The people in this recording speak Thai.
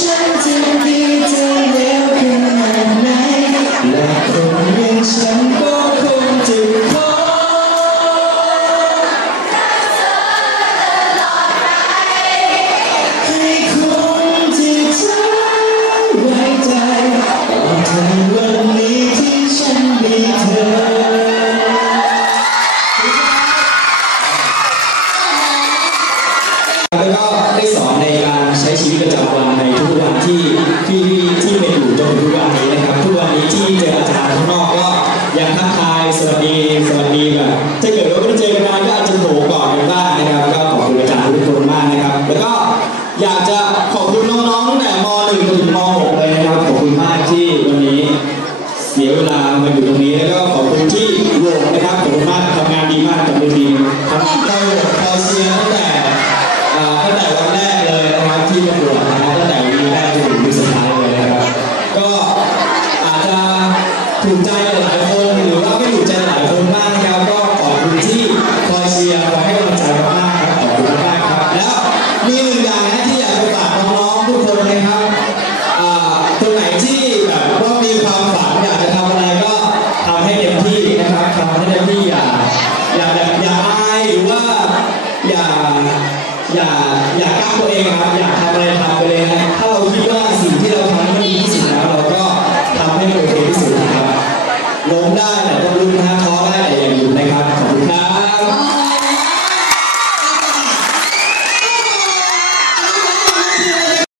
ฉันจะดีจะเลวขนาดไหนและคงอย่างฉัน วันในทุกวันที่ที่ที่เป็นอยู่จนทุกวันนี้นะครับ ทุกวันนี้ที่เจออาจารย์ข้างนอกก็ยังทักทายสวัสดีสวัสดีแบบถ้าเกิดว่าไม่ได้เจอ ถูกใจหลายคนหรือว่าไม่ถูกใจหลายคนบ้างนะครับ ก็ขอบคุณที่คอยเชียร์คอยให้กำลังใจมากๆครับขอบคุณมากๆครับ แล้วมีหนึ่งอย่างนะที่อยากจะฝากน้องๆทุกคนนะครับอ่าคนไหนที่แบบว่ามีความฝันอยากจะทำอะไรก็ทำให้เต็มที่นะครับทำให้เต็มที่อย่าอย่าแบบอย่าอายหรือว่าอย่าอย่าอย่ากักตัวเองครับอยา